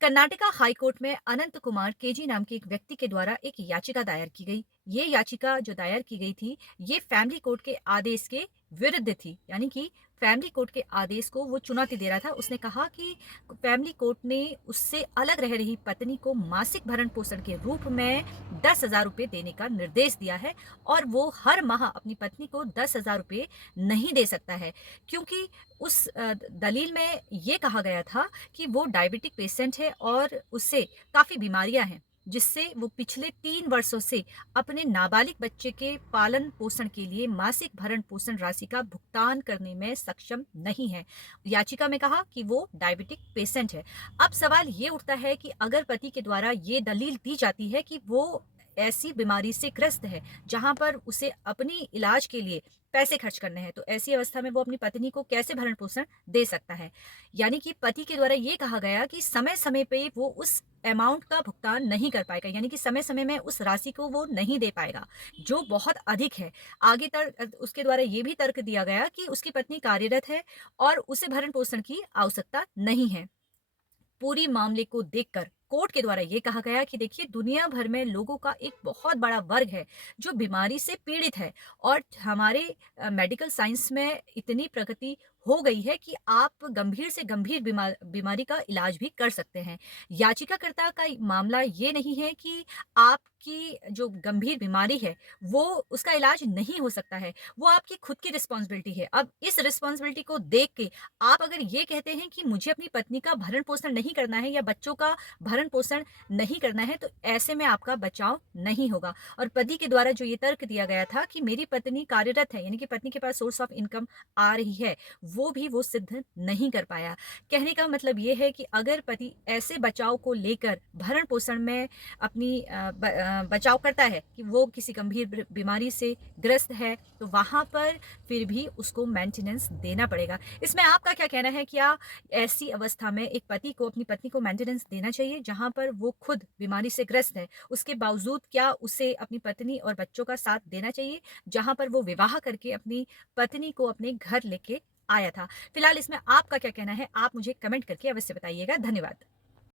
Karnataka high court में अनंत Kumar KG नाम के एक व्यक्ति के द्वारा एक याचिका दायर की गई। ये याचिका जो दायर की गई थी, ये फैमिली कोर्ट के आदेश के विरुद्ध थी। यानी कि फैमिली कोर्ट के आदेश को वो चुनौती दे रहा था। उसने कहा कि फैमिली कोर्ट ने उससे अलग रह रही पत्नी को मासिक भरण पोषण के रूप में 10,000 रुपये देने का निर्देश दिया है और वो हर माह अपनी पत्नी को 10,000 रुपये नहीं दे सकता है, क्योंकि उस दलील में ये कहा गया था कि वो डायबिटिक पेशेंट है और उससे काफ़ी बीमारियां हैं, जिससे वो पिछले 3 वर्षों से अपने नाबालिग बच्चे के पालन पोषण के लिए मासिक भरण पोषण राशि का भुगतान करने में सक्षम नहीं है। याचिका में कहा कि वो डायबिटिक पेशेंट है। अब सवाल ये उठता है कि अगर पति के द्वारा ये दलील दी जाती है कि वो ऐसी बीमारी से ग्रस्त है जहां पर उसे अपनी इलाज के लिए पैसे खर्च करने हैं, तो ऐसी अवस्था में वो अपनी पत्नी को कैसे भरण पोषण दे सकता है। यानी कि पति के द्वारा ये कहा गया कि समय-समय पे वो उस अमाउंट का भुगतान नहीं कर पाएगा, यानी कि समय-समय में उस राशि को वो नहीं दे पाएगा, जो बहुत अधिक है। आगे उसके द्वारा ये भी तर्क दिया गया कि उसकी पत्नी कार्यरत है और उसे भरण-पोषण की आवश्यकता नहीं है। पूरी मामले को देखकर कोर्ट के द्वारा ये कहा गया कि देखिए, दुनिया भर में लोगों का एक बहुत बड़ा वर्ग है जो बीमारी से पीड़ित है और हमारे मेडिकल साइंस में इतनी प्रगति हो गई है कि आप गंभीर से गंभीर बीमारी का इलाज भी कर सकते हैं। याचिकाकर्ता का मामला ये नहीं है कि आपकी जो गंभीर बीमारी है वो उसका इलाज नहीं हो सकता है, वो आपकी खुद की रिस्पॉन्सिबिलिटी है। अब इस रिस्पॉन्सिबिलिटी को देख के आप अगर ये कहते हैं कि मुझे अपनी पत्नी का भरण पोषण नहीं करना है या बच्चों का भरण पोषण नहीं करना है, तो ऐसे में आपका बचाव नहीं होगा। और पति के द्वारा जो ये तर्क दिया गया था कि मेरी पत्नी कार्यरत है, यानी कि पत्नी के पास सोर्स ऑफ इनकम आ रही है, वो भी वो सिद्ध नहीं कर पाया। कहने का मतलब ये है कि अगर पति ऐसे बचाव को लेकर भरण पोषण में अपनी बचाव करता है कि वो किसी गंभीर बीमारी से ग्रस्त है, तो वहाँ पर फिर भी उसको मेंटेनेंस देना पड़ेगा। इसमें आपका क्या कहना है? क्या ऐसी अवस्था में एक पति को अपनी पत्नी को मेंटेनेंस देना चाहिए जहाँ पर वो खुद बीमारी से ग्रस्त है? उसके बावजूद क्या उसे अपनी पत्नी और बच्चों का साथ देना चाहिए जहाँ पर वो विवाह करके अपनी पत्नी को अपने घर लेके आया था? फिलहाल इसमें आपका क्या कहना है? आप मुझे कमेंट करके अवश्य बताइएगा। धन्यवाद।